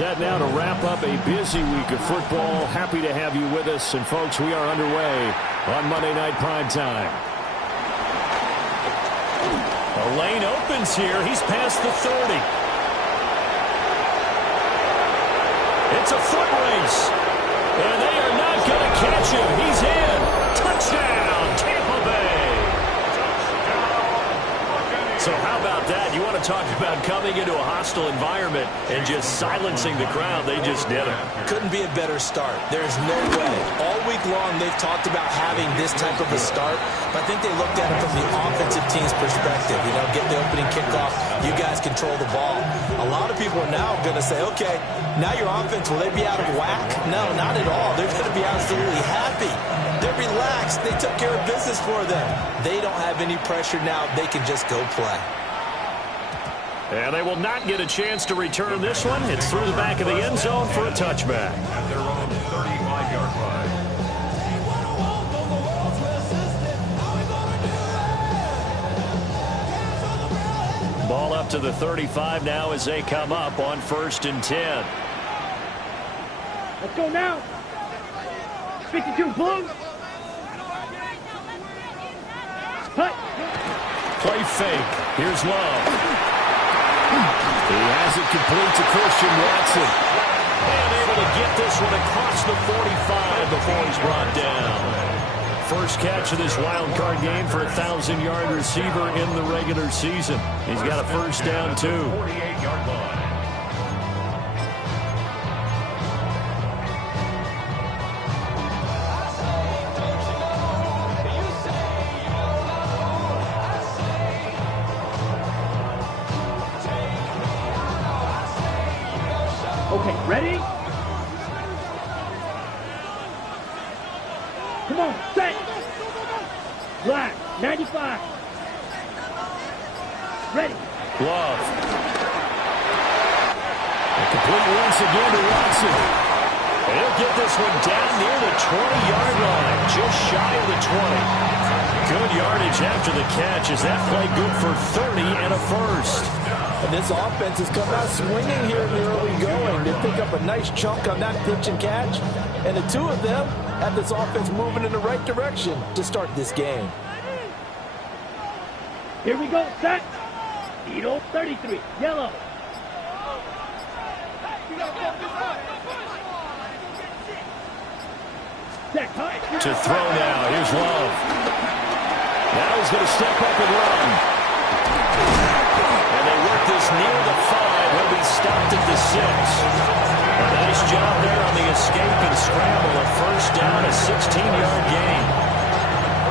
set now to wrap up a busy week of football. Happy to have you with us. And, folks, we are underway on Monday Night Primetime. The lane opens here. He's past the 30. It's a foot race. And they are not going to catch him. He's in. Touchdown, Tampa Bay. So how about that? You want to talk about coming into a hostile environment and just silencing the crowd. They just did it. Couldn't be a better start. There's no way. All week long they've talked about having this type of a start, but I think they looked at it from the offensive team's perspective. You know, get the opening kickoff. You guys control the ball. A lot of people are now going to say, okay, now your offense, will they be out of whack? No, not at all. They're going to be absolutely happy. They're relaxed. They took care of business for them. They don't have any pressure now. They can just go play. And they will not get a chance to return this one. It's through the back of the end zone for a touchback. At their own 35-yard line. Ball up to the 35 now as they come up on 1st and 10. Let's go now. 52 blue. Cut. Play fake. Here's Love. He has it complete to Christian Watson. And able to get this one across the 45 before he's brought down. First catch of this wild card game for a 1,000-yard receiver in the regular season. He's got a first down, too. 48-yard line. Okay, ready? Come on, set. Black, 95. Ready. Love. Complete once again to Watson. He'll get this one down near the 20-yard line, just shy of the 20. Good yardage after the catch. Is that play good for 30 and a first? And this offense has come out swinging here in the early going. They pick up a nice chunk on that pitch and catch. And the two of them have this offense moving in the right direction to start this game. Here we go, set. Edo, 33, yellow. Set, cut. To throw now. Here's Love. Now he's going to step up and run. And they work this near the 5. He'll be stopped at the 6. A nice job there on the escape and scramble. A first down, a 16-yard gain.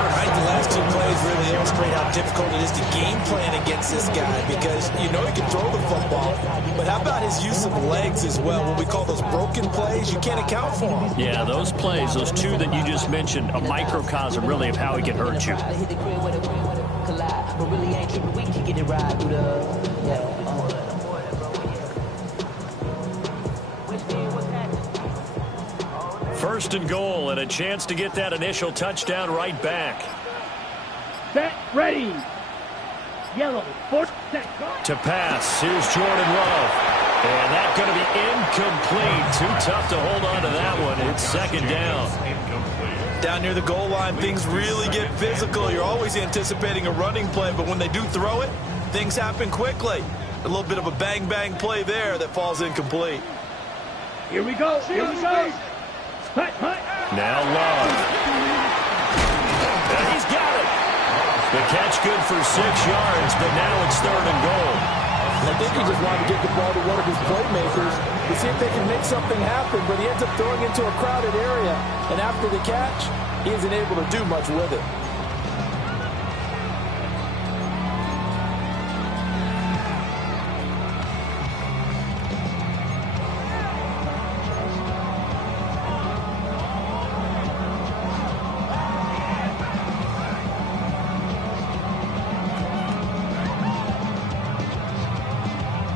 Right, the last two plays really illustrate how difficult it is to game plan against this guy because you know he can throw the football, but how about his use of legs as well? What we call those broken plays, you can't account for them. Yeah, those plays, those two that you just mentioned, a microcosm really of how he can hurt you. First and goal, and a chance to get that initial touchdown right back. Set, ready. Yellow, 4, set, go. To pass, here's Jordan Love. And that's going to be incomplete. Too tough to hold on to that one. It's second down. Down near the goal line, things really get physical. You're always anticipating a running play, but when they do throw it, things happen quickly. A little bit of a bang-bang play there that falls incomplete. Here we go, here we go. Hut, hut. Now Love. And he's got it. The catch good for 6 yards, but now it's third and goal. I think he just wanted to get the ball to one of his playmakers to see if they can make something happen, but he ends up throwing into a crowded area. And after the catch, he isn't able to do much with it.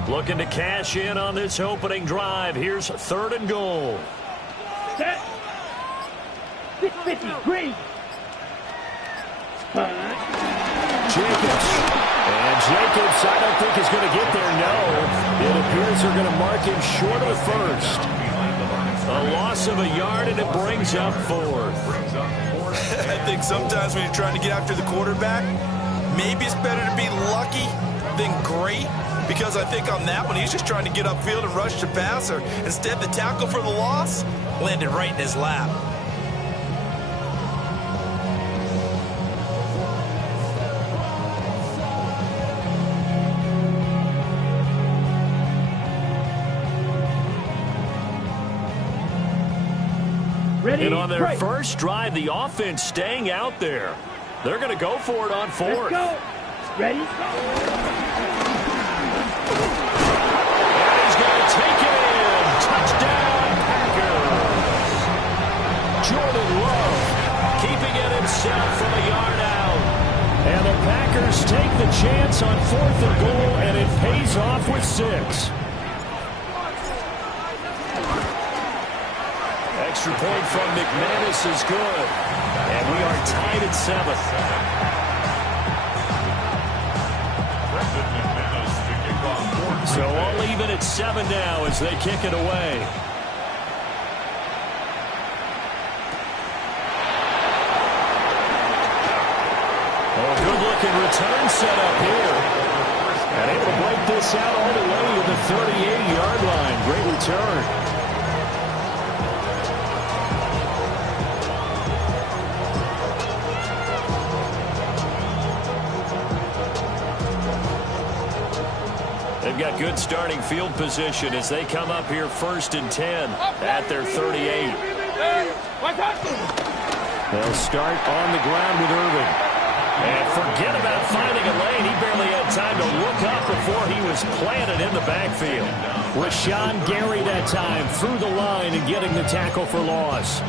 Looking to cash in on this opening drive. Here's third and goal. Set. 650, green. Jacobs. And Jacobs, I don't think is going to get there, no. It appears they're going to mark him short of the first. A loss of a yard, and it brings up fourth. I think sometimes when you're trying to get after the quarterback, maybe it's better to be lucky than great, because I think on that one, he's just trying to get upfield and rush the passer. Instead, the tackle for the loss landed right in his lap. Ready, And on their break. first drive, the offense staying out there. They're going to go for it on fourth. Let's go. Ready? And he's going to take it in. Touchdown, Packers. Jordan Love keeping it himself from a yard out. And the Packers take the chance on 4th and goal, and it pays off with 6. Extra point from McManus is good. And we are tied at 7th. So all even at 7 now as they kick it away. Oh, good-looking return set up here. And able to break this out all the way to the 38-yard line. Great return. They've got good starting field position as they come up here 1st and 10 at their 38. They'll start on the ground with Irvin. And forget about finding a lane. He barely had time to look up before he was planted in the backfield. Rashawn Gary that time through the line and getting the tackle for loss.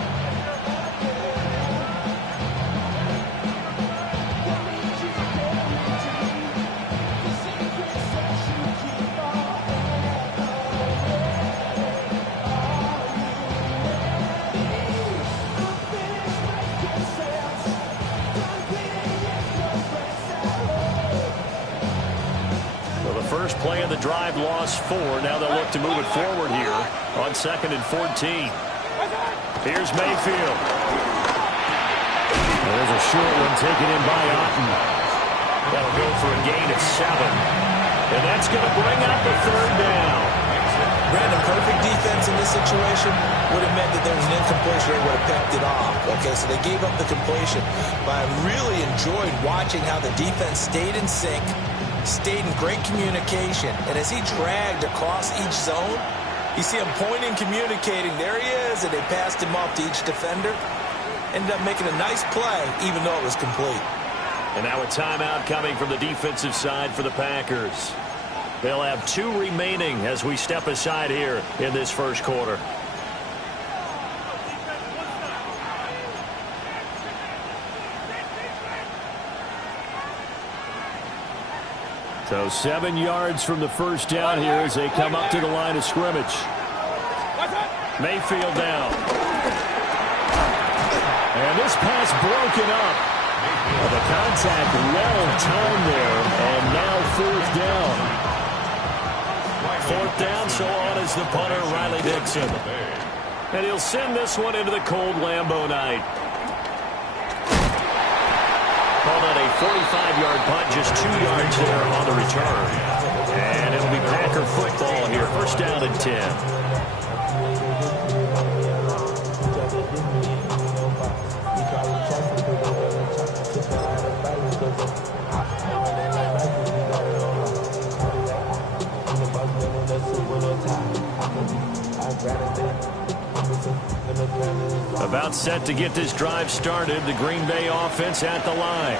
First play of the drive, lost 4. Now they'll look to move it forward here on 2nd and 14. Here's Mayfield. There's a short one taken in by Otten. That'll go for a gain of 7. And that's going to bring up the 3rd down. Brandon, perfect defense in this situation would have meant that there was an incompletion. They would have picked it off. Okay, so they gave up the completion. But I really enjoyed watching how the defense stayed in sync, stayed in great communication, and as he dragged across each zone, you see him pointing, communicating, there he is, and they passed him off to each defender. Ended up making a nice play, even though it was complete. And now a timeout coming from the defensive side for the Packers. They'll have 2 remaining as we step aside here in this first quarter. So 7 yards from the first down here as they come up to the line of scrimmage. Mayfield down. And this pass broken up. Well, the contact well timed there, and now 4th down. 4th down, so on is the punter, Riley Dixon. And he'll send this one into the cold Lambeau night. Called out a 45-yard punt, just 2 yards there on the return. And it'll be Packer football here, 1st down and 10. About set to get this drive started. The Green Bay offense at the line.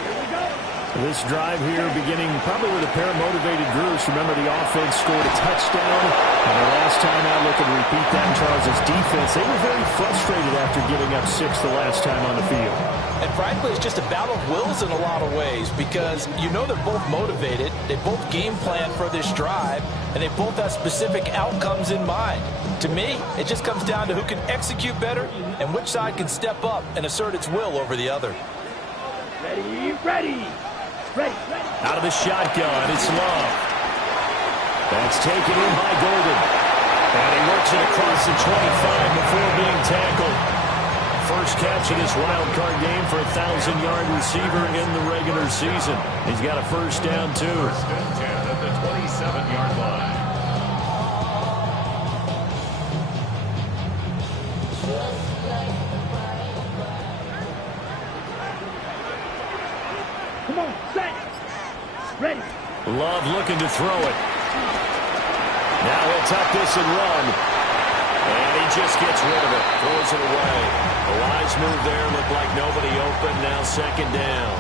This drive here beginning probably with a pair of motivated groups. Remember, the offense scored a touchdown. And the last time out, looking to repeat that in Charles' defense. They were very frustrated after giving up 6 the last time on the field. And frankly, it's just a battle of wills in a lot of ways, because you know they're both motivated. They both game plan for this drive, and they both have specific outcomes in mind. To me, it just comes down to who can execute better and which side can step up and assert its will over the other. Ready, ready. Ready, ready. Out of the shotgun, it's Love. That's taken in by Golden. And he works it across the 25 before being tackled. First catch of this wild card game for a 1,000-yard receiver in the regular season. He's got a first down, too. First and 10 at the 27-yard line. Come on, set. Ready. Love looking to throw it. Now he'll tuck this and run. And he just gets rid of it. Throws it away. A wise move there. Looked like nobody open. Now second down.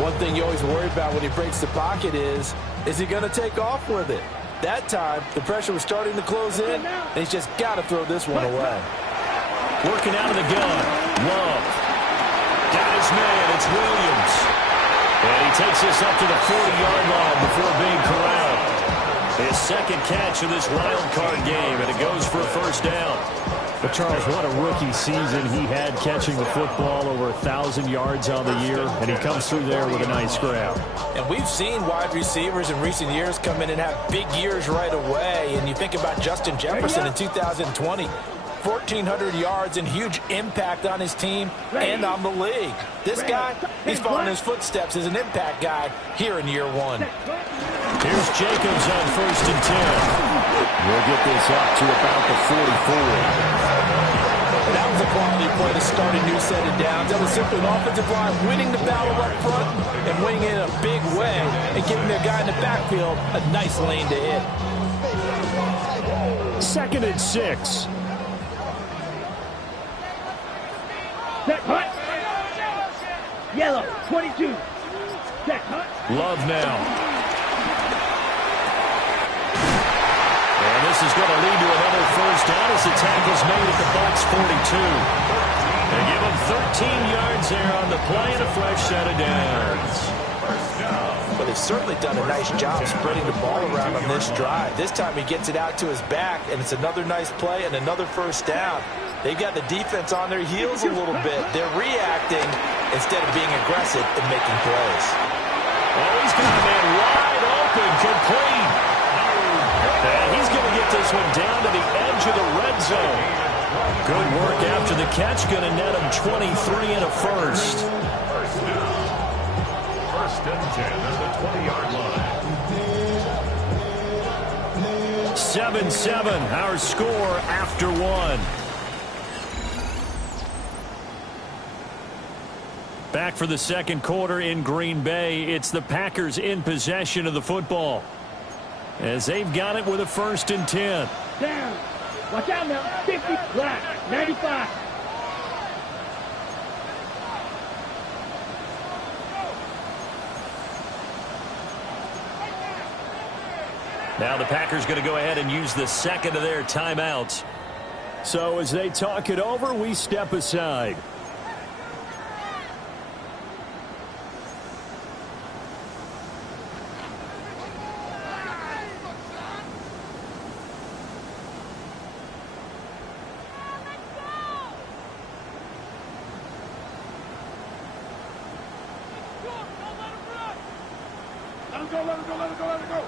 One thing you always worry about when he breaks the pocket is he going to take off with it? That time, the pressure was starting to close in, and he's just got to throw this one away. Working out of the gun. Love. Got his man. It's Williams. And he takes this up to the 40-yard line before being corralled. His second catch of this wild card game, and it goes for a first down. But Charles, what a rookie season he had catching the football, over 1,000 yards on the year, and he comes through there with a nice grab. And we've seen wide receivers in recent years come in and have big years right away. And you think about Justin Jefferson in 2020. 1,400 yards and huge impact on his team and on the league. This guy, he's following his footsteps as an impact guy here in year one. Here's Jacobs on first and 10. We'll get this up to about the 44. That was a quality play to start a new set of downs. That was simply an offensive line winning the battle up front and winning it in a big way and giving their guy in the backfield a nice lane to hit. 2nd and 6. Set, hut. Yellow, 22. Set, hut. Love now. And this is going to lead to another first down as the tackle's made at the Bucs 42. They give him 13 yards there on the play and a fresh set of downs. But they've certainly done a nice job spreading the ball around on this drive. This time he gets it out to his back, and it's another nice play and another first down. They've got the defense on their heels a little bit. They're reacting instead of being aggressive and making plays. Oh, he's got a man wide open, complete. And he's going to get this one down to the edge of the red zone. Good work after the catch. Going to net him 23 and a first. First and 10 at the 20-yard line. 7-7, our score after one. Back for the second quarter in Green Bay. It's the Packers in possession of the football, as they've got it with a first and 10. Down. Watch out now. 50. Black. 95. Now the Packers going to go ahead and use the second of their timeouts. So as they talk it over, we step aside. Let it go.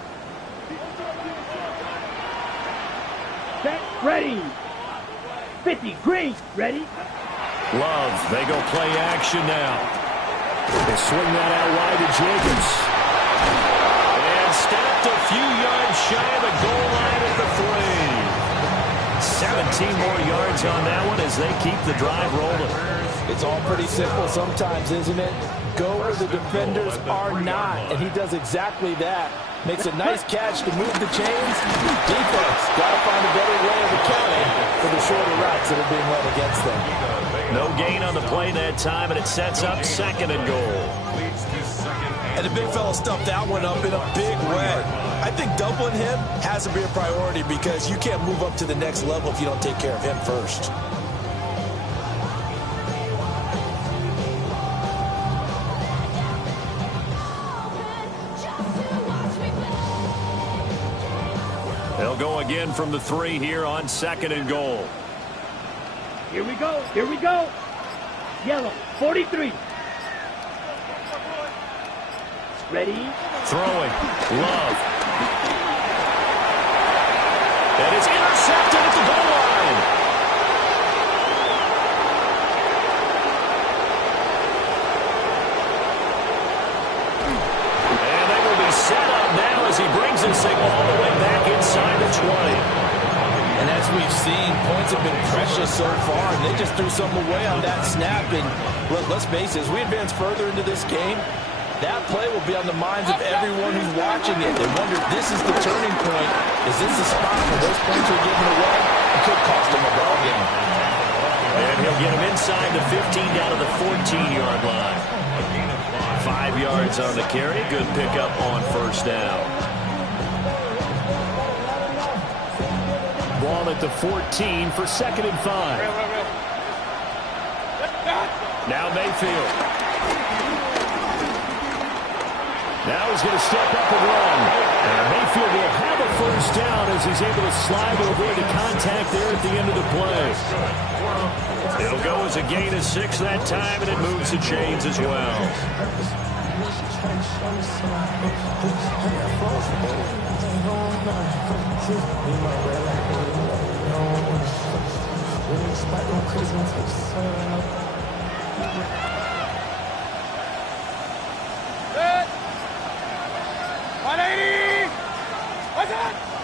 Set, ready. 50, green, ready. Love, they go play action now. They swing that out wide to Jacobs. And stopped a few yards shy of the goal line at the 3. 17 more yards on that one as they keep the drive rolling. It's all pretty simple sometimes, isn't it? Go where the defenders are not, and he does exactly that. Makes a nice catch to move the chains. Defense got to find a better way of accounting for the shorter routes that are being led against them. No gain on the play that time, and it sets up second and goal. And the big fella stuffed that one up in a big way. I think doubling him has to be a priority because you can't move up to the next level if you don't take care of him first. They'll go again from the 3 here on second and goal. Here we go. Here we go. Yellow, 43. Ready. Throwing. Love. And it's intercepted at the goal line. And they will be set up now as he brings this thing all the way back inside the 20. And as we've seen, points have been precious so far, and they just threw some away on that snap. And let's face it, as we advance further into this game, that play will be on the minds of everyone who's watching it. They wonder if this is the turning point. Is this the spot where those points are given away? It could cost them a ball game. And he'll get him inside the 15 down to the 14-yard line. 5 yards on the carry. Good pickup on first down. Ball at the 14 for 2nd and 5. Now Mayfield. Now he's going to step up and run. And Mayfield will have a first down as he's able to slide to avoid the contact there at the end of the play. It'll go as a gain of 6 that time, and it moves the chains as well.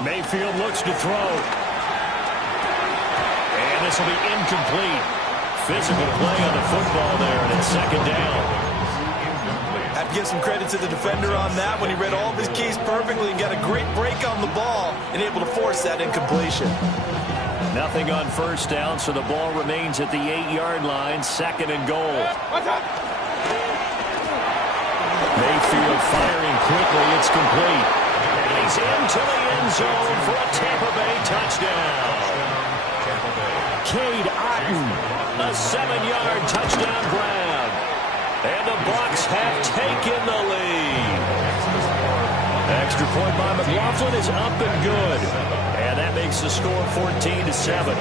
Mayfield looks to throw. And this will be incomplete. Physical play on the football there, and it's 2nd down. I have to give some credit to the defender on that when he read all of his keys perfectly and got a great break on the ball and able to force that incompletion. Nothing on first down, so the ball remains at the 8-yard line, 2nd and goal. Mayfield firing quickly. It's complete. And he's into the end zone for a Tampa Bay touchdown. Cade Otton. A 7-yard touchdown grab. And the Bucs have taken the lead. Extra point by McLaughlin is up and good. And that makes the score 14-7.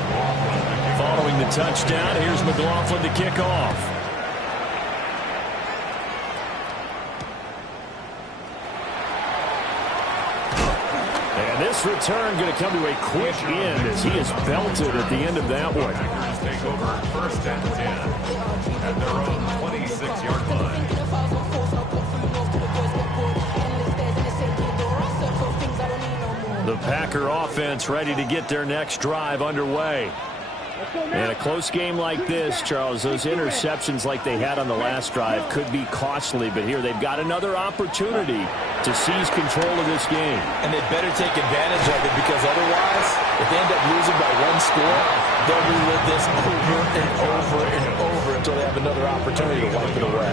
Following the touchdown, here's McLaughlin to kick off. And this return going to come to a quick end as he is belted at the end of that one. Take over 1st and 10 at their own 26-yard line. The Packer offense ready to get their next drive underway. In a close game like this, Charles, those interceptions like they had on the last drive could be costly, but here they've got another opportunity to seize control of this game. And they better take advantage of it, because otherwise, if they end up losing by 1 score, they'll relive this over and over and over until they have another opportunity to wipe it away.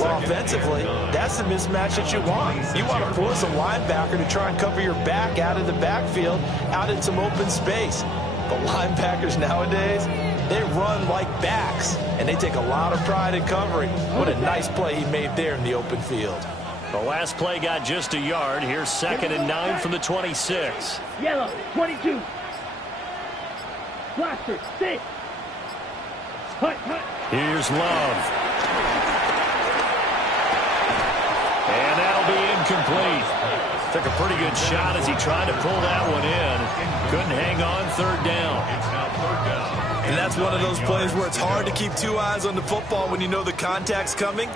Well, offensively, that's the mismatch that you want. You want to force a linebacker to try and cover your back out of the backfield, out in some open space. But linebackers nowadays, they run like backs, and they take a lot of pride in covering. What a nice play he made there in the open field. The last play got just a yard. Here's 2nd and 9 from the 26. Yellow, 22. Blaster, 6. Hut, hut. Here's Love. And that'll be incomplete. Took a pretty good shot as he tried to pull that one in. Couldn't hang on. 3rd down. And that's one of those plays where it's hard to keep 2 eyes on the football when you know the contact's coming,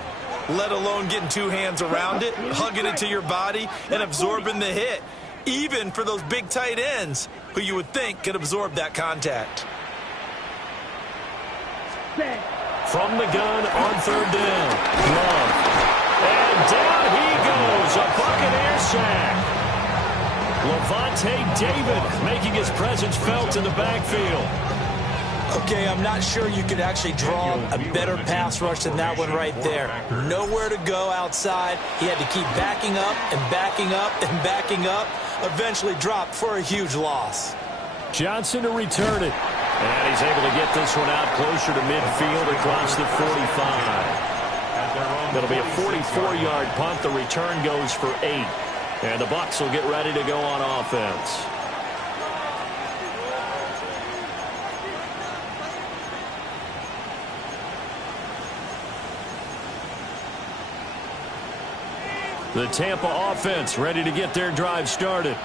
let alone getting 2 hands around it, hugging it to your body, and absorbing the hit, even for those big tight ends who you would think could absorb that contact. From the gun on 3rd down. Love. And down he goes. A Buccaneer sack. Levante David making his presence felt in the backfield. Okay, I'm not sure you could actually draw a better pass rush than that one right there. Nowhere to go outside. He had to keep backing up and backing up and backing up. Eventually dropped for a huge loss. Johnson to return it. And he's able to get this one out closer to midfield across the 45. It'll be a 44-yard punt. The return goes for 8. And the Bucs will get ready to go on offense. The Tampa offense ready to get their drive started.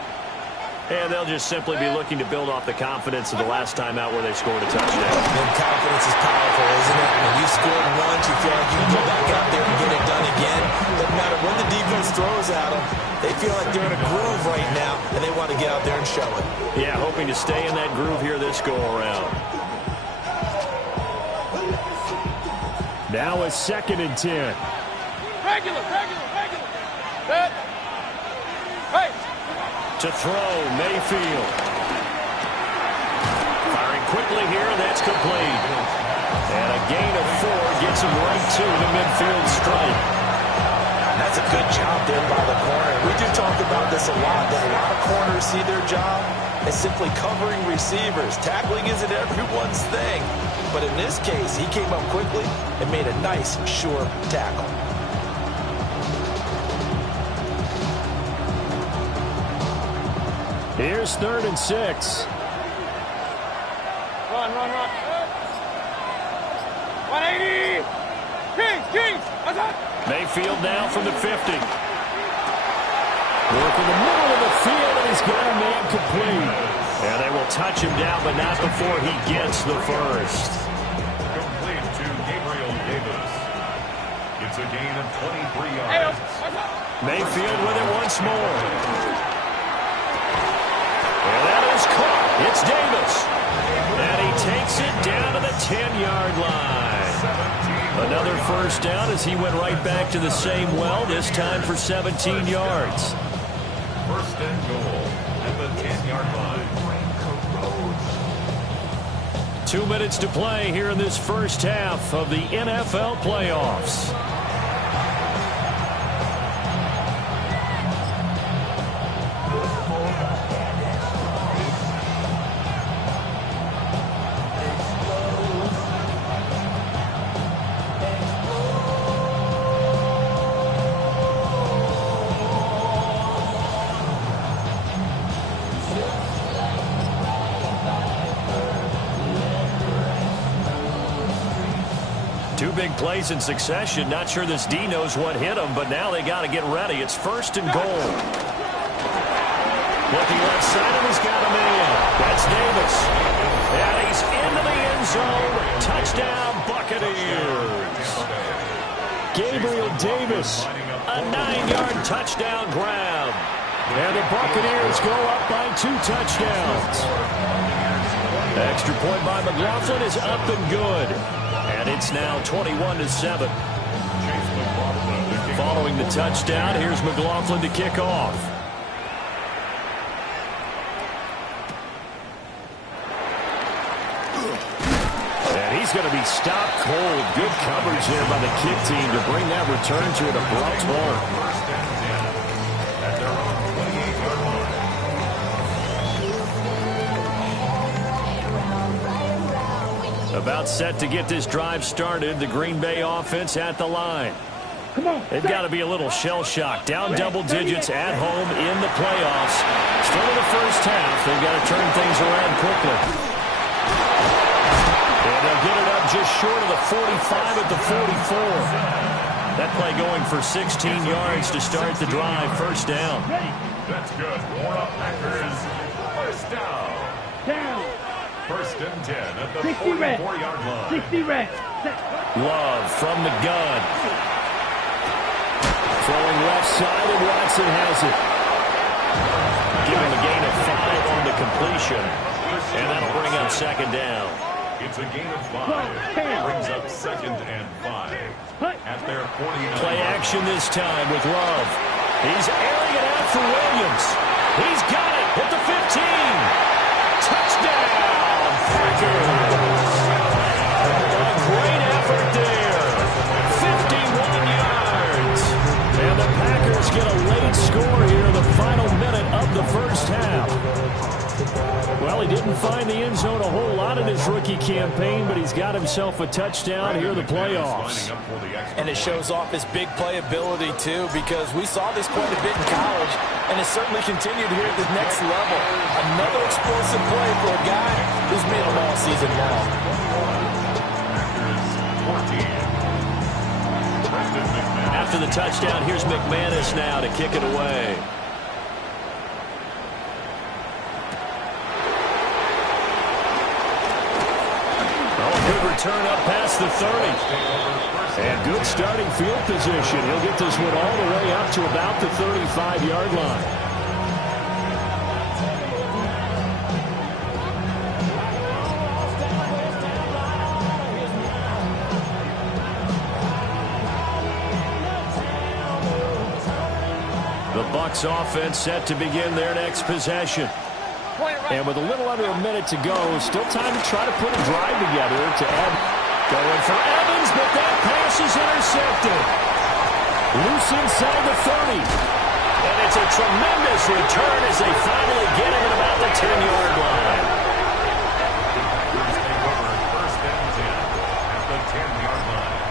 And they'll just simply be looking to build off the confidence of the last time out where they scored a touchdown. And confidence is powerful, isn't it? When you scored once, you feel like you can go back out there and get it done again. Doesn't matter when the defense throws at them. They feel like they're in a groove right now, and they want to get out there and show it. Yeah, hoping to stay in that groove here this go-around. Now a 2nd and 10. Regular. Set. Right. To throw, Mayfield. Firing quickly here, that's complete. And a gain of 4 gets him right to the midfield stripe. That's a good job there by the corner. We do talk about this a lot, that a lot of corners see their job as simply covering receivers. Tackling isn't everyone's thing. But in this case, he came up quickly and made a nice, sure tackle. Here's 3rd and 6. Run. 180. Kings. Mayfield now from the 50. Working the middle of the field, and he's got a man complete. And they will touch him down, but not before he gets the first. Complete to Gabriel Davis. It's a gain of 23 yards. Mayfield with it once more. And that is caught. It's Davis. And he takes it down to the 10-yard line. Another first down as he went right back to the same well, this time for 17 yards. 1st and goal at the 10-yard line. 2 minutes to play here in this first half of the NFL playoffs. Two big plays in succession. Not sure this D knows what hit him, but now they got to get ready. It's 1st and goal. Looking left side, and he's got a man. That's Davis. And he's into the end zone. Touchdown, Buccaneers. Gabriel Davis, a 9-yard touchdown grab. And the Buccaneers go up by 2 touchdowns. Extra point by McLaughlin is up and good. And it's now 21-7. Following the touchdown, here's McLaughlin to kick off. And he's going to be stopped cold. Good coverage there by the kick team to bring that return to an abrupt halt. 1st and 10 at their own 28-yard line. About set to get this drive started. The Green Bay offense at the line. Come on. They've got to be a little shell-shocked. Down double digits at home in the playoffs. Still in the first half. They've got to turn things around quickly. And they'll get it up just short of the 45 at the 44. That play going for 16 yards to start the drive. First down. That's good. More up Packers. First down. Down. 1st and 10 at the 60 red. 44-yard line. 60 red. Love from the gun. Throwing left side, and Watson has it. Give him a gain of 5 on the completion. And that'll bring up 2nd down. It's a gain of 5. Brings up 2nd and 5 at their 49. Play action this time with Love. He's airing it out for Williams. He's got it at the 15. Touchdown, Packers. A great effort there. 51 yards. And the Packers get a late score here in the final minute of the first half. Well, he didn't find the end zone a whole lot in his rookie campaign, but he's got himself a touchdown here in the playoffs. And it shows off his big playability, too, because we saw this quite a bit in college, and it certainly continued here at the next level. Another explosive play for a guy who's made them all season long. After the touchdown, here's McManus now to kick it away. return up past the 30. And good starting field position. He'll get this one all the way up to about the 35-yard line. The Bucs offense set to begin their next possession. And with a little under a minute to go, still time to try to put a drive together to add. Going for Evans, but that pass is intercepted. Loose inside the 30. And it's a tremendous return as they finally get him at about the 10-yard line. First and 10 at the 10-yard line.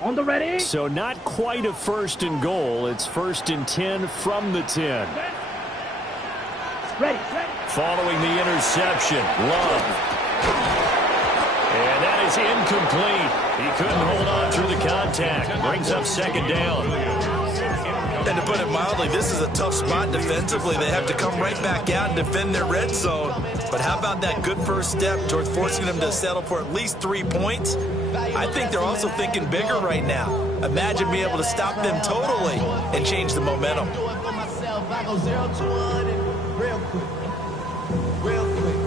On the ready. So not quite a first and goal. It's first and 10 from the 10. Ready. Following the interception, Love. And that is incomplete. He couldn't hold on through the contact. Brings up second down. And to put it mildly, this is a tough spot defensively. They have to come right back out and defend their red zone. But how about that good first step towards forcing them to settle for at least 3 points? I think they're also thinking bigger right now. Imagine being able to stop them totally and change the momentum. I go 0 to 100 real quick.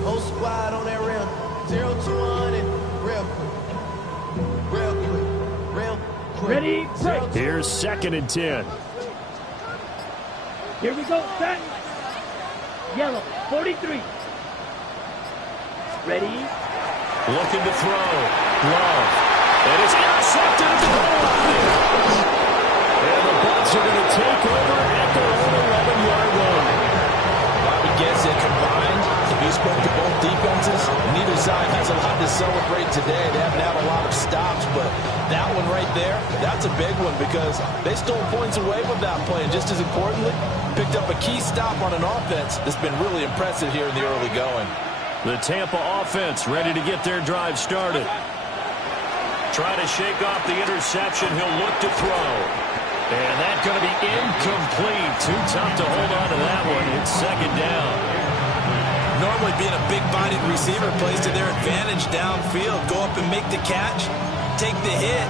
Whole squad on that rim. 0 to 100 real quick. Ready, break. Here's second and 10. Here we go, set. Yellow, 43. Ready. Looking to throw. Love. And it's intercepted at the goal line. And the Bucs are going to take over at their own 11-yard line. I would guess that combined, if you spoke to both defenses, neither side has a lot to celebrate today. They haven't had a lot of stops, but that one right there, that's a big one because they stole points away from that play. And just as importantly, picked up a key stop on an offense that's been really impressive here in the early going. The Tampa offense ready to get their drive started. Try to shake off the interception. He'll look to throw. And that's going to be incomplete. Too tough to hold on to that one. It's second down. Normally being a big-bodied receiver plays to their advantage downfield. Go up and make the catch, take the hit,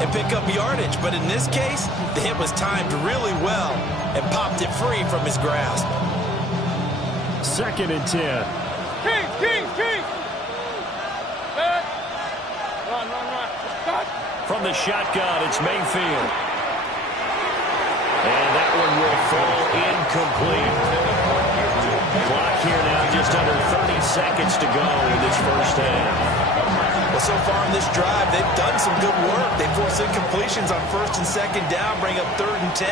and pick up yardage. But in this case, the hit was timed really well and popped it free from his grasp. Second and 10. Keith. Run. From the shotgun, it's Mayfield. And that one will fall incomplete. Clock here now, just under 30 seconds to go in this first half. Well, so far in this drive, they've done some good work. They force incompletions on first and second down, bring up third and 10.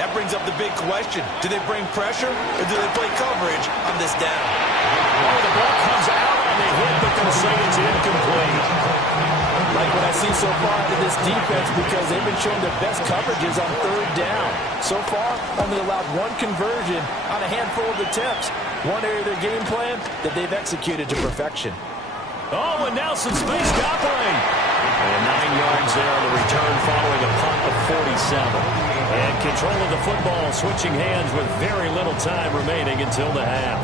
That brings up the big question. Do they bring pressure or do they play coverage on this down? Oh, the ball comes out on the hit, but they'll say it's incomplete. Like what I see so far out of this defense because they've been showing their best coverages on third down. So far, only allowed one conversion on a handful of attempts. One area of their game plan that they've executed to perfection. Oh, and now some space to operate. And 9 yards there on the return following a punt of 47. And control of the football switching hands with very little time remaining until the half.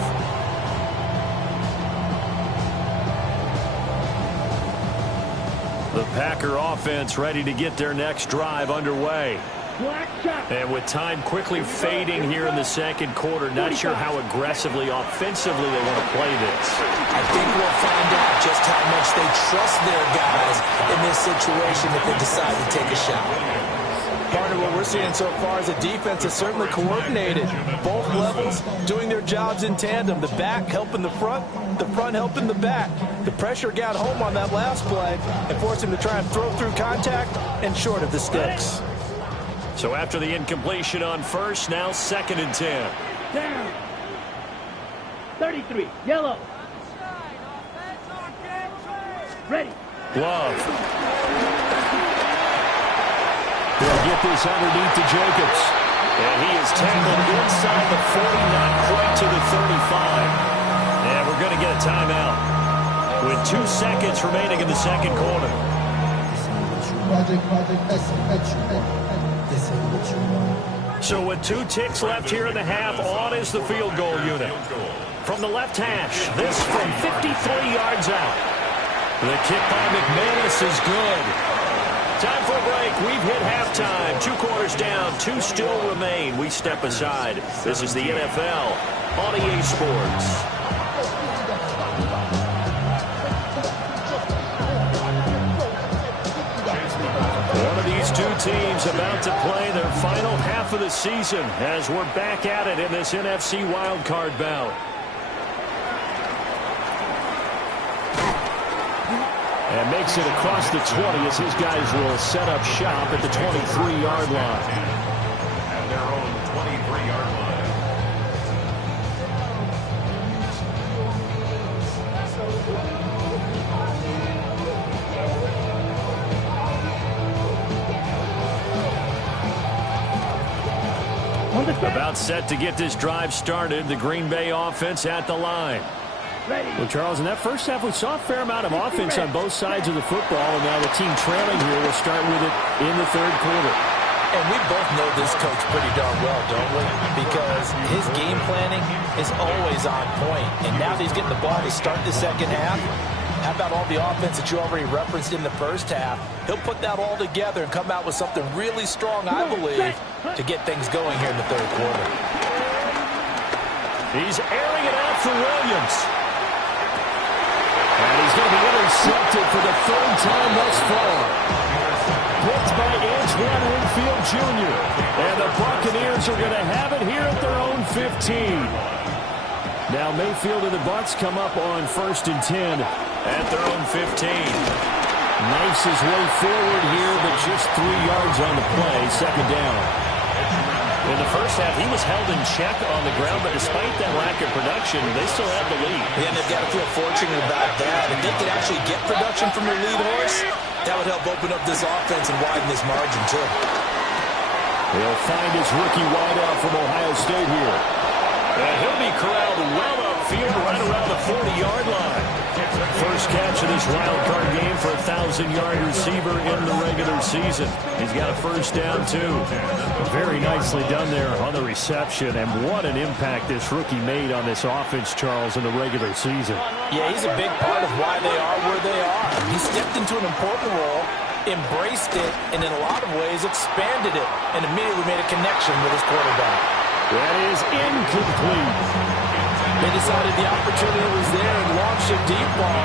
The Packer offense ready to get their next drive underway. And with time quickly fading here in the second quarter, not sure how aggressively, offensively they want to play this. I think we'll find out just how much they trust their guys in this situation if they decide to take a shot. Part of what we're seeing so far is a defense that's certainly coordinated. Both levels doing their jobs in tandem. The back helping the front helping the back. The pressure got home on that last play and forced him to try and throw through contact and short of the sticks. So after the incompletion on first, now second and 10. Down. 33. Yellow. Ready. Love. They'll get this underneath to Jacobs. And he is tackled inside the 40, not quite to the 35. And we're going to get a timeout with 2 seconds remaining in the second quarter. So with 2 ticks left here in the half, on is the field goal unit. From the left hash, this from 53 yards out. The kick by McManus is good. Time for a break. We've hit halftime. 2 quarters down. 2 still remain. We step aside. This is the NFL on EA Sports. One of these 2 teams about to play their final half of the season as we're back at it in this NFC wildcard bout. And makes it across the 20 as his guys will set up shop at the 23-yard line. At their own 23-yard line. About set to get this drive started. The Green Bay offense at the line. Well, Charles, in that first half, we saw a fair amount of offense on both sides of the football, and now the team trailing here will start with it in the third quarter. And we both know this coach pretty darn well, don't we? Because his game planning is always on point. And now that he's getting the ball to start the second half, how about all the offense that you already referenced in the first half? He'll put that all together and come out with something really strong, I believe, to get things going here in the third quarter. He's airing it out for Williams. And he's going to be intercepted for the 3rd time thus far. Picked by Antoine Winfield Jr. And the Buccaneers are going to have it here at their own 15. Now Mayfield and the Bucs come up on 1st and 10 at their own 15. Knifes his way forward here, but just 3 yards on the play, 2nd down. In the first half, he was held in check on the ground, but despite that lack of production, they still have the lead. Yeah, and they've got to feel fortunate about that. If they could actually get production from their lead horse, that would help open up this offense and widen this margin, too. He'll find his rookie wideout from Ohio State here. And he'll be corralled well upfield right around the 40-yard line. First catch of this wild card game for a 1,000-yard receiver in the regular season. He's got a first down, too. Very nicely done there on the reception. And what an impact this rookie made on this offense, Charles, in the regular season. Yeah, he's a big part of why they are where they are. He stepped into an important role, embraced it, and in a lot of ways expanded it, and immediately made a connection with his quarterback. That is incomplete. They decided the opportunity was there and launched a deep ball,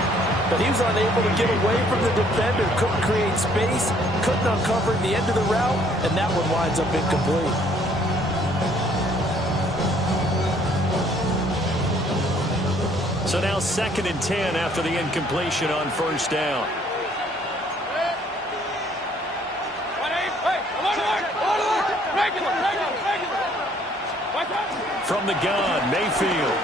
but he was unable to get away from the defender, couldn't create space, couldn't uncover the end of the route, and that one winds up incomplete. So now 2nd and 10 after the incompletion on 1st down. From the gun, Mayfield.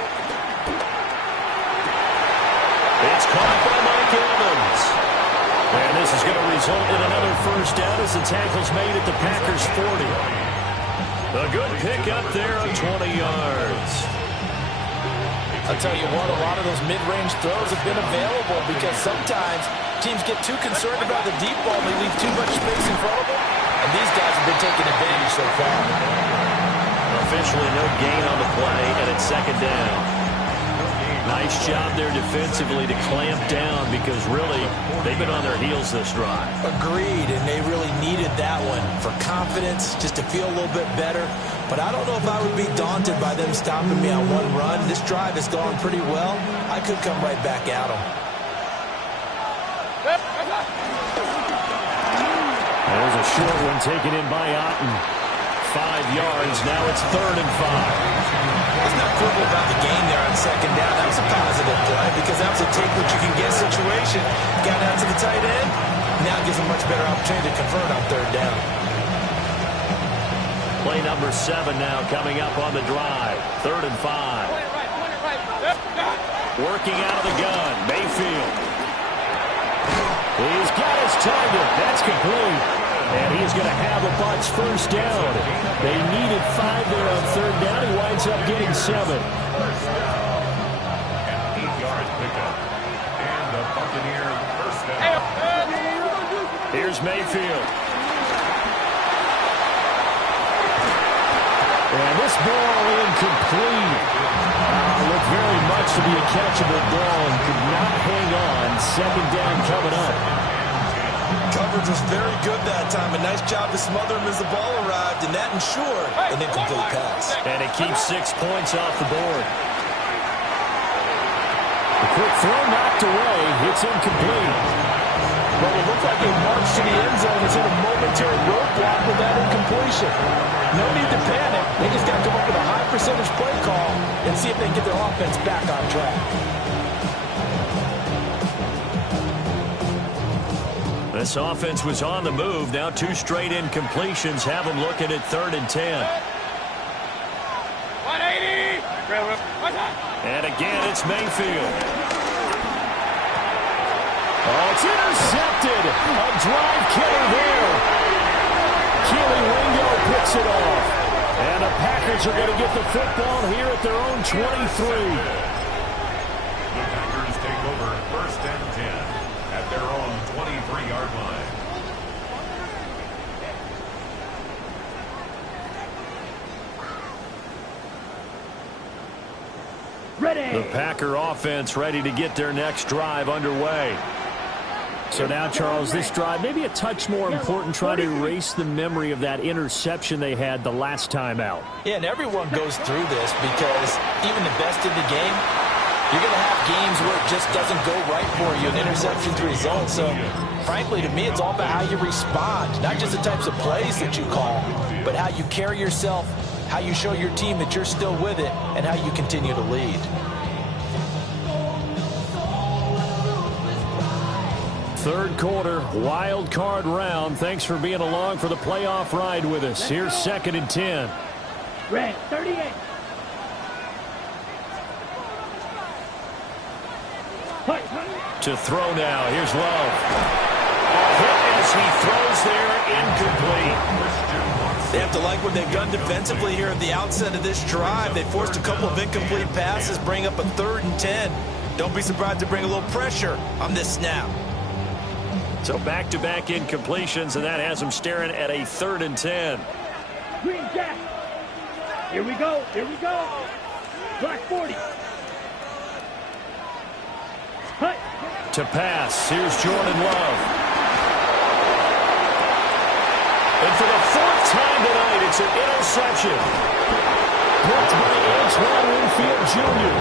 It's caught by Mike Evans. And this is going to result in another first down as the tackle's made at the Packers' 40. A good pick up there on 20 yards. I'll tell you what, a lot of those mid-range throws have been available because sometimes teams get too concerned about the deep ball and they leave too much space in front of them. And these guys have been taking advantage so far. Officially no gain on the play, and it's 2nd down. Nice job there defensively to clamp down because really they've been on their heels this drive. Agreed, and they really needed that one for confidence, just to feel a little bit better. But I don't know if I would be daunted by them stopping me on one run. This drive has gone pretty well. I could come right back at them. There's a short one taken in by Otten. 5 yards. Now it's 3rd and 5. Let's not quibble about the game there on 2nd down. That was a positive play because that was a take-what-you-can-get situation. Got out to the tight end. Now gives a much better opportunity to convert on 3rd down. Play number 7 now coming up on the drive. 3rd and 5. Working out of the gun. Mayfield. He's got his target. That's complete. And he's going to have a Bucs first down. They needed 5 there on third down. He winds up getting 7. First down. An 8-yard pickup. And the Buccaneers first down. Here's Mayfield. And this ball incomplete. Looked very much to be a catchable ball and could not hang on. Second down coming up. Coverage was very good that time. A nice job to smother him as the ball arrived, and that ensured an incomplete pass. And it keeps 6 points off the board. The quick throw knocked away. It's incomplete. But it looked like a march to the end zone is in a momentary roadblock with that incompletion. No need to panic. They just got to come up with a high percentage play call and see if they can get their offense back on track. This offense was on the move. Now 2 straight incompletions have them looking at 3rd and 10. 180. And again, it's Mayfield. Oh, it's intercepted. A drive killer there. Keely Ringo picks it off. And the Packers are going to get the football here at their own 23. The Packers take over first and 10 at their own 23-yard line. Ready. The Packer offense ready to get their next drive underway. So now, Charles, this drive maybe a touch more important, trying to erase the memory of that interception they had the last time out. Yeah, and everyone goes through this because even the best in the game, you're going to have games where it just doesn't go right for you, and interceptions result. So, frankly, to me, it's all about how you respond, not just the types of plays that you call, but how you carry yourself, how you show your team that you're still with it, and how you continue to lead. Third quarter, wild card round. Thanks for being along for the playoff ride with us. Here's 2nd and 10. Red 38. To throw now. Here's Love. Hit as he throws there, incomplete. They have to like what they've done defensively here at the outset of this drive. They forced a couple of incomplete passes, bring up a 3rd and 10. Don't be surprised to bring a little pressure on this snap. So back-to-back incompletions, and that has them staring at a 3rd and 10. Green Jack. Here we go. Here we go. Black 40. Hut. To pass. Here's Jordan Love. And for the 4th time tonight, it's an interception. Blocked by Antoine Winfield Jr.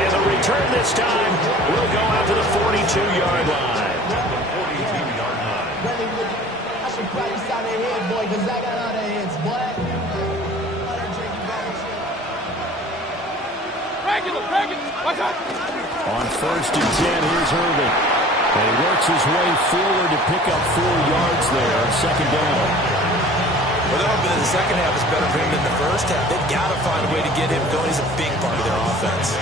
And the return this time will go out to the 42-yard line. I should probably stop their head, boy, because I got all the heads, boy. What's up? On 1st and 10, here's Irvin. And he works his way forward to pick up 4 yards there on 2nd down. Well, they're hoping that the second half is better for him than the first half. They've got to find a way to get him going. He's a big part of their offense.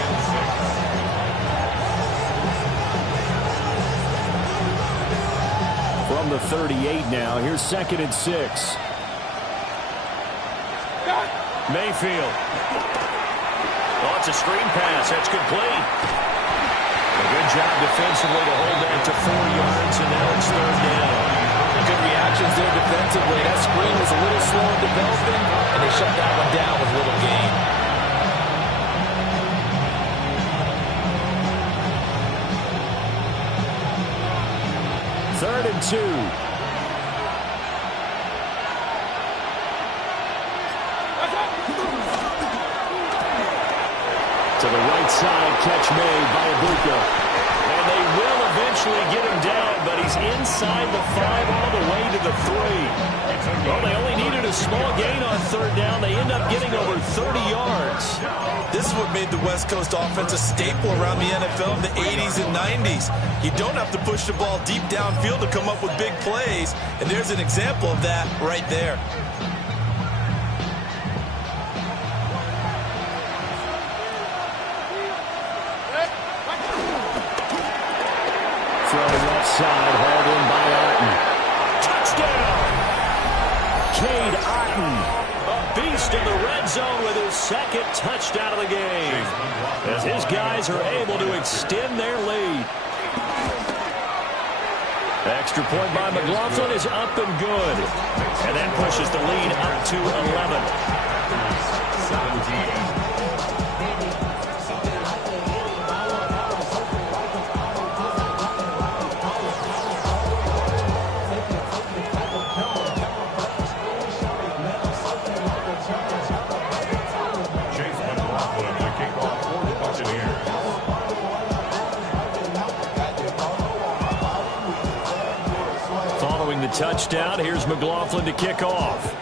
From the 38 now, here's 2nd and 6. Mayfield. Oh, it's a screen pass. That's complete. A good job defensively to hold that to 4 yards, and now it's 3rd down. Good reactions there defensively. That screen was a little slow in developing, and they shut that one down with little gain. Third and 2. To the right side, catch made by Ibuka. And they will eventually get him down, but he's inside the 5 all the way to the 3. Well, they only needed a small gain on 3rd down. They end up getting over 30 yards. This is what made the West Coast offense a staple around the NFL in the 80s and 90s. You don't have to push the ball deep downfield to come up with big plays, and there's an example of that right there. Throw left side, hauled in by Orton. Touchdown! Cade Otton, a beast in the red zone with his second touchdown of the game, as his guys are able to extend their lead. Extra point by McLaughlin is up and good, and that pushes the lead up to 11. 17. The touchdown. Here's McLaughlin to kick off.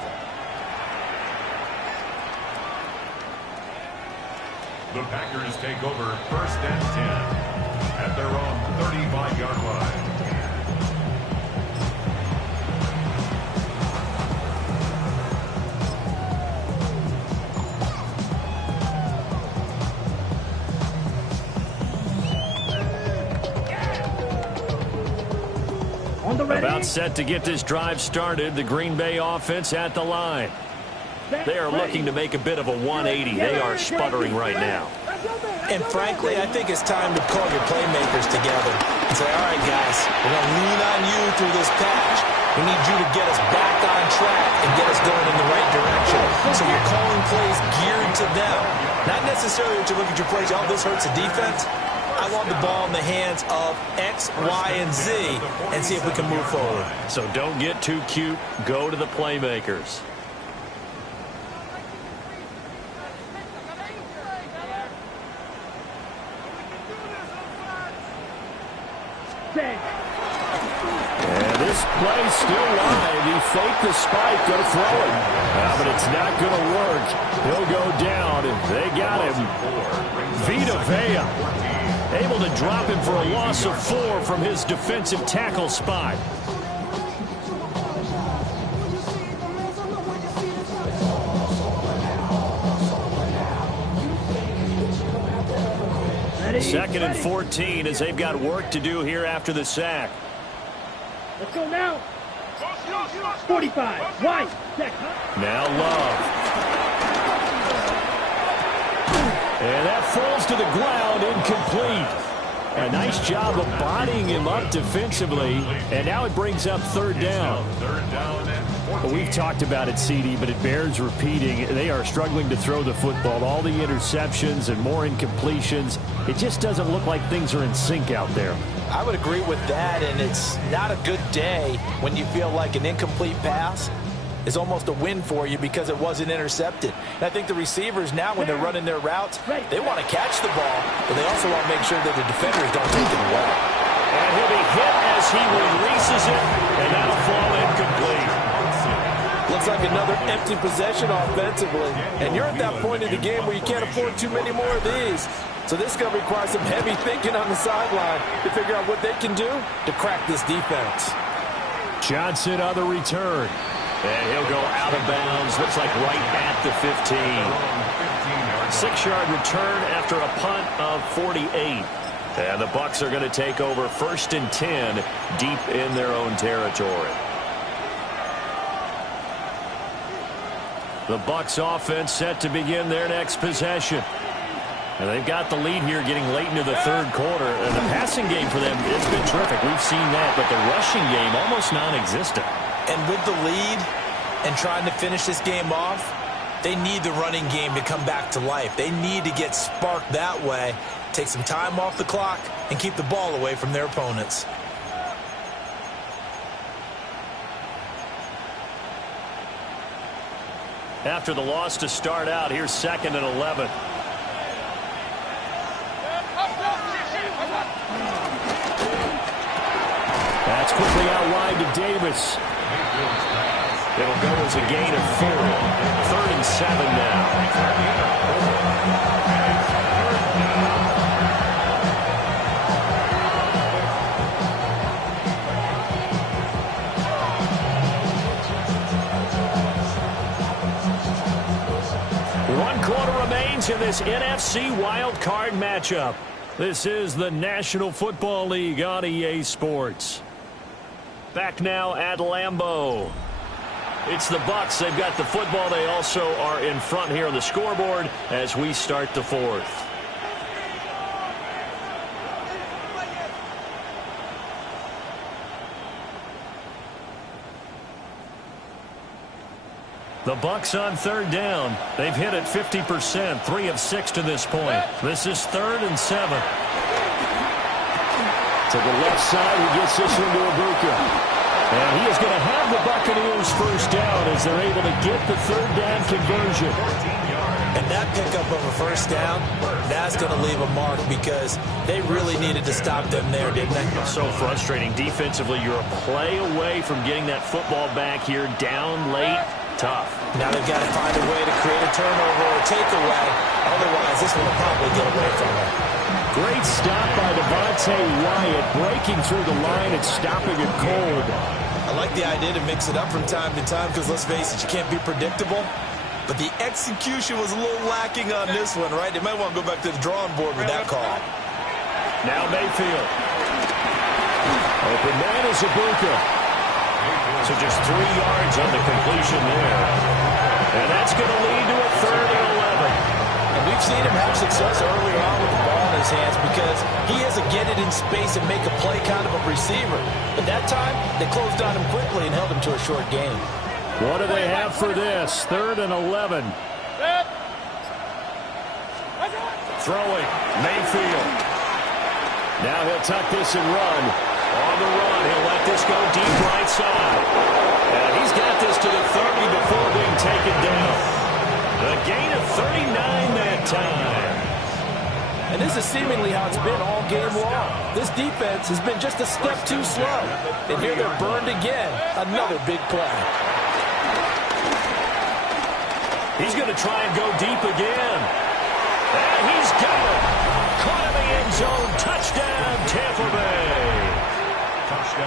The Packers take over 1st and 10 at their own 35-yard line. About set to get this drive started. The Green Bay offense at the line. They are looking to make a bit of a 180. They are sputtering right now. And frankly, I think it's time to call your playmakers together and say, all right, guys, we're going to lean on you through this patch. We need you to get us back on track and get us going in the right direction. So you're calling plays geared to them. Not necessarily that you look at your plays, oh, this hurts the defense. I want the ball in the hands of X, Y, and Z and see if we can move forward. So don't get too cute. Go to the playmakers. And this play's still live. He faked the spike, going to throw it. But it's not going to work. He'll go down, and they got him. Vita Vea able to drop him for a loss of 4 from his defensive tackle spot. Second and 14 as they've got work to do here after the sack. Let's go now. 45. White. Now Love. And that falls to the ground, incomplete. A nice job of bodying him up defensively, and now it brings up 3rd down. Well, we've talked about it, CD, but it bears repeating. They are struggling to throw the football. All the interceptions and more incompletions. It just doesn't look like things are in sync out there. I would agree with that, and it's not a good day when you feel like an incomplete pass is almost a win for you because it wasn't intercepted. And I think the receivers now, when they're running their routes, they want to catch the ball, but they also want to make sure that the defenders don't take it away. And he'll be hit as he releases it, and that'll fall incomplete. Looks like another empty possession offensively, and you're at that point in the game where you can't afford too many more of these. So this is going to require some heavy thinking on the sideline to figure out what they can do to crack this defense. Johnson on the return. And he'll go out of bounds. Looks like right at the 15. 6-yard return after a punt of 48. And the Bucs are going to take over 1st and 10 deep in their own territory. The Bucs offense set to begin their next possession. And they've got the lead here getting late into the 3rd quarter. And the passing game for them has been terrific. We've seen that. But the rushing game almost non-existent. And with the lead and trying to finish this game off, they need the running game to come back to life. They need to get sparked that way, take some time off the clock, and keep the ball away from their opponents. After the loss to start out, here's 2nd and 11. That's quickly out wide to Davis. It'll go as a gain of 4. 3rd and 7 now. One quarter remains in this NFC Wild Card matchup. This is the National Football League on EA Sports. Back now at Lambeau. It's the Bucs. They've got the football. They also are in front here on the scoreboard as we start the fourth. The Bucs on third down. They've hit it 50%, 3 of 6 to this point. This is 3rd and 7. To the left side, he gets this one to Ibuka. And he is going to have the Buccaneers first down as they're able to get the third down conversion. And that pickup of a first down, that's going to leave a mark because they really needed to stop them there, didn't they? So frustrating. Defensively, you're a play away from getting that football back here down late. Tough. Now they've got to find a way to create a turnover or a takeaway. Otherwise, this one will probably get away from them. Great stop by Devontae Wyatt, breaking through the line and stopping it cold. I like the idea to mix it up from time to time because, let's face it, you can't be predictable. But the execution was a little lacking on this one, right? They might want to go back to the drawing board with that call. Now Mayfield. Open man is Ibuka. So just 3 yards on the completion there. And that's going to lead to a 3rd and 11. And we've seen him have success earlier on with the ball in his hands because he has a get it in space and make a play kind of a receiver. But that time, they closed on him quickly and held him to a short gain. What do they have for this? 3rd and 11. Throwing. Mayfield. Now he'll tuck this and run. On the run, he'll let this go deep right side. And he's got this to the 30 before being taken down. The gain of 39 that time. And this is seemingly how it's been all game long. This defense has been just a step too slow. And here they're burned again. Another big play. He's going to try and go deep again. And he's got it. Caught in the end zone. Touchdown, Tampa Bay.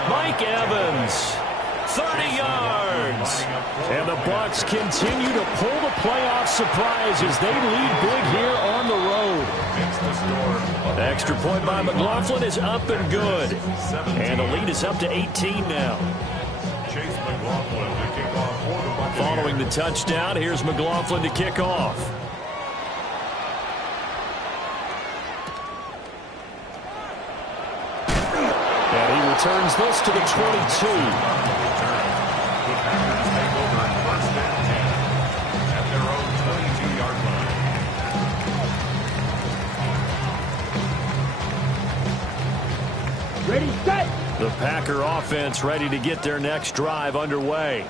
Mike Evans, 30 yards. And the Bucs continue to pull the playoff surprise as they lead big here on the road. Extra point by McLaughlin is up and good. And the lead is up to 18 now. Following the touchdown, here's McLaughlin to kick off. And he returns this to the 22. Ready, set. The Packer offense ready to get their next drive underway.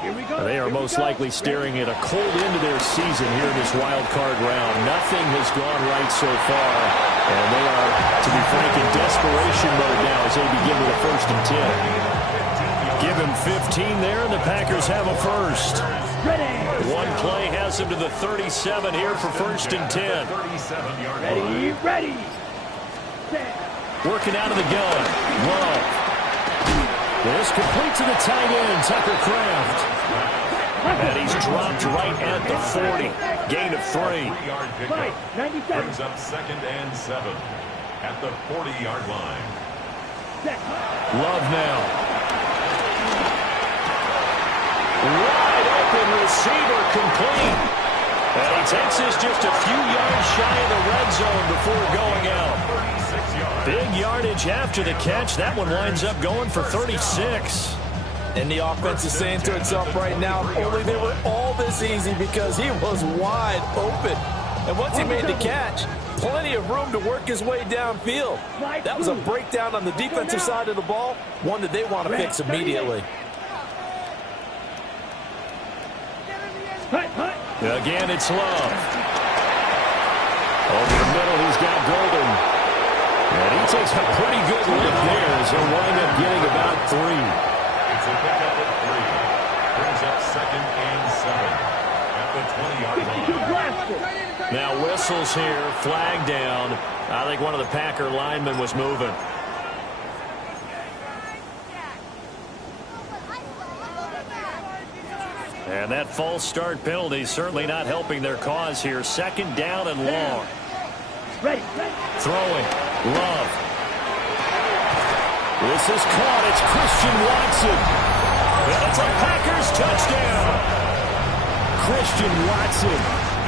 Here we go. They are most likely staring at a cold end of their season here in this wild card round. Nothing has gone right so far, and they are, to be frank, in desperation mode now as they begin with a 1st and 10. Give him 15 there, and the Packers have a first. Ready. One play has them to the 37 here for 1st and 10. Ready, ready. Set. Working out of the gun. Love. This complete to the tight end, Tucker Kraft. And he's dropped right at the 40. Gain of 3. 97. Brings up 2nd and 7 at the 40-yard line. Set. Love now. Wide open receiver complete. And he takes this just a few yards shy of the red zone before going out. Big yardage after the catch. That one winds up going for 36. And the offense is saying to itself right now, only they were all this easy because he was wide open. And once he made the catch, plenty of room to work his way downfield. That was a breakdown on the defensive side of the ball, one that they want to fix immediately. Again, it's Love. Over the middle, he's got Golden. And he takes a pretty good lift there as he'll wind up getting about 3. It's a pickup at 3. Brings up 2nd and 7 at the 20-yard line. Now whistles here, flag down. I think one of the Packer linemen was moving. And that false start penalty certainly not helping their cause here. 2nd down and long. Ready. Throwing. Love. This is caught. It's Christian Watson. And it's a Packers touchdown. Christian Watson,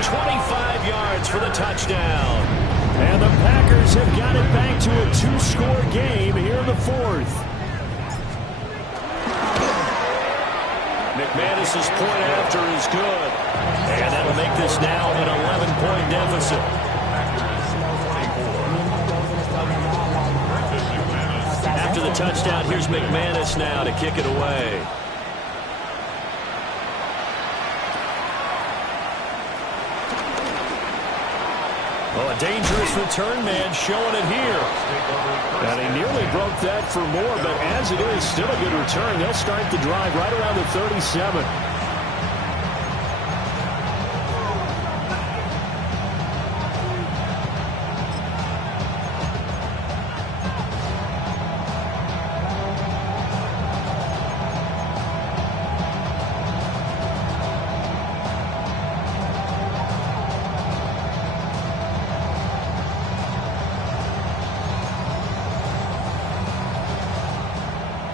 25 yards for the touchdown. And the Packers have got it back to a 2-score game here in the fourth. McManus's point after is good. And that'll make this now an 11-point deficit. After the touchdown, here's McManus now to kick it away. Oh, a dangerous return man showing it here. And he nearly broke that for more, but as it is, still a good return. They'll start the drive right around the 37.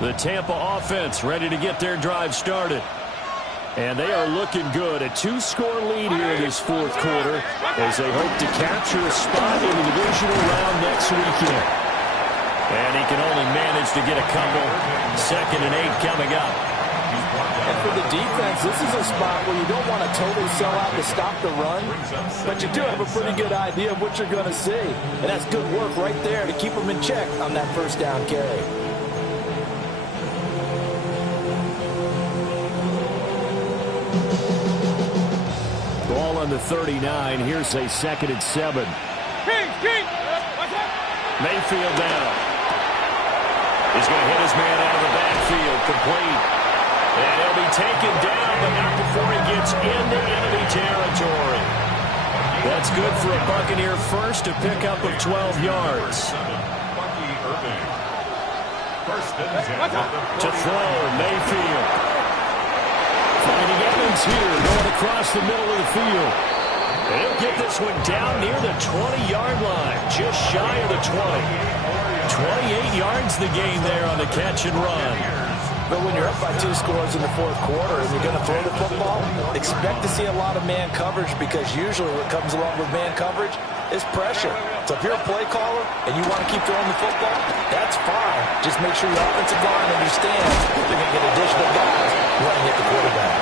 The Tampa offense ready to get their drive started. And they are looking good. A 2-score lead here in this fourth quarter as they hope to capture a spot in the divisional round next weekend. And he can only manage to get a couple. 2nd and 8 coming up. And for the defense, this is a spot where you don't want to totally sell out to stop the run, but you do have a pretty good idea of what you're going to see. And that's good work right there to keep them in check on that first down carry. Ball on the 39. Here's a 2nd and 7. Mayfield down. He's going to hit his man out of the backfield. Complete. And he'll be taken down, but not before he gets into enemy territory. That's good for a Buccaneer first, a pickup of 12 yards. To throw, Mayfield. Finding Evans here, going across the middle of the field. And he'll get this one down near the 20-yard line, just shy of the 20. 28 yards the gain there on the catch and run. But when you're up by 2 scores in the fourth quarter and you're going to throw the football, expect to see a lot of man coverage, because usually what comes along with man coverage is pressure. So if you're a play caller and you want to keep throwing the football, that's fine. Just make sure your offensive line understands they're going to get additional guys running at the quarterback.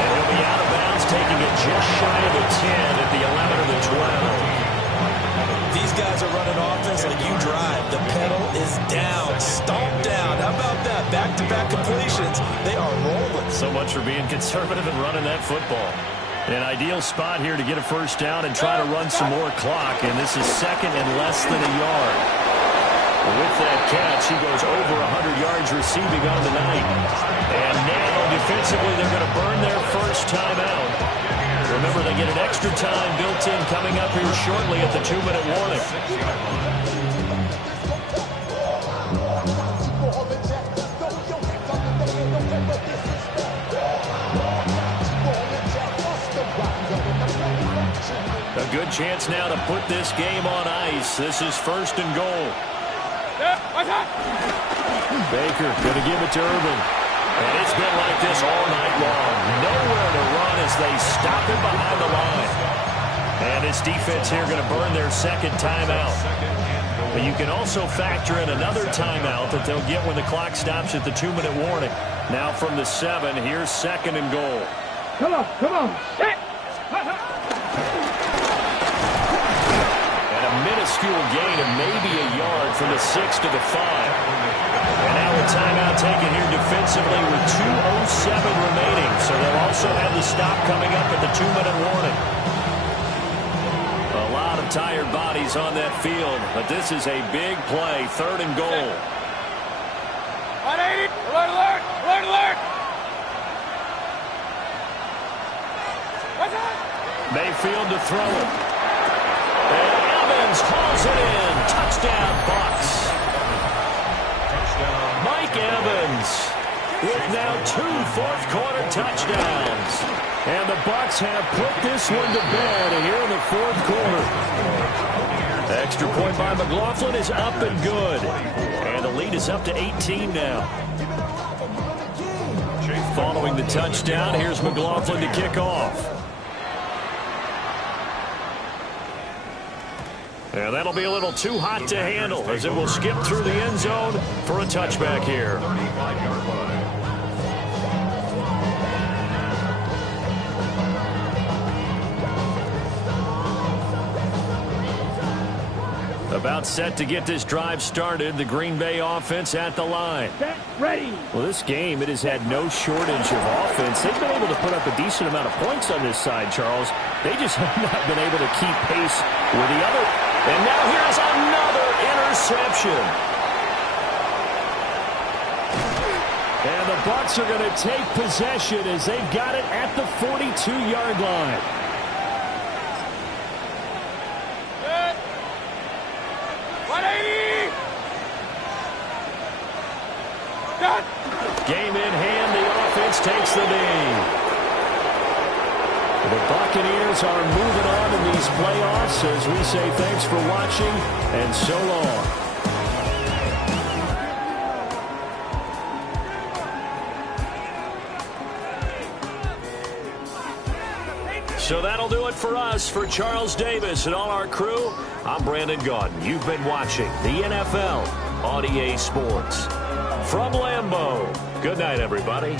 And he'll be out of bounds, taking it just shy of the 10 at the 11 or the 12. These guys are running offense like you drive. The pedal is down, stomped down. How about that? Back-to-back completions. They are rolling. So much for being conservative and running that football. An ideal spot here to get a first down and try to run some more clock. And this is 2nd and less than a yard. With that catch, he goes over 100 yards receiving on the night. And now, defensively, they're going to burn their first timeout. Remember, they get an extra time built in coming up here shortly at the 2-minute warning. A good chance now to put this game on ice. This is 1st and goal. Baker going to give it to Urban. And it's been like this all night long. Nowhere to run as they stop him behind the line. And this defense here going to burn their 2nd timeout. But you can also factor in another timeout that they'll get when the clock stops at the 2-minute warning. Now from the 7, here's 2nd and goal. Come on, come on. And a minuscule gain of maybe a yard from the 6 to the 5. And now a timeout taken here defensively with 2:07 remaining. So they'll also have the stop coming up at the 2-minute warning. A lot of tired bodies on that field, but this is a big play, 3rd and goal. 180, alert, alert, alert, alert. What's up? Mayfield to throw it. And Evans hauls it in. Touchdown, Bucs. Mike Evans with now 2 fourth-quarter touchdowns. And the Bucs have put this one to bed here in the 4th quarter. Extra point by McLaughlin is up and good. And the lead is up to 18 now. following the touchdown. Here's McLaughlin to kick off. And that'll be a little too hot to handle as it will skip through the end zone for a touchback here. 35-yard line. About set to get this drive started. The Green Bay offense at the line. Set, ready. Well, this game, it has had no shortage of offense. They've been able to put up a decent amount of points on this side, Charles. They just have not been able to keep pace with the other. And now here's another interception. And the Bucs are going to take possession as they've got it at the 42-yard line. Game in hand, the offense takes the knee. The Buccaneers are moving on in these playoffs as we say thanks for watching and so long. So that'll do it for us. For Charles Davis and all our crew, I'm Brandon Gaudin. You've been watching the NFL on EA Sports. From Lambeau, good night, everybody.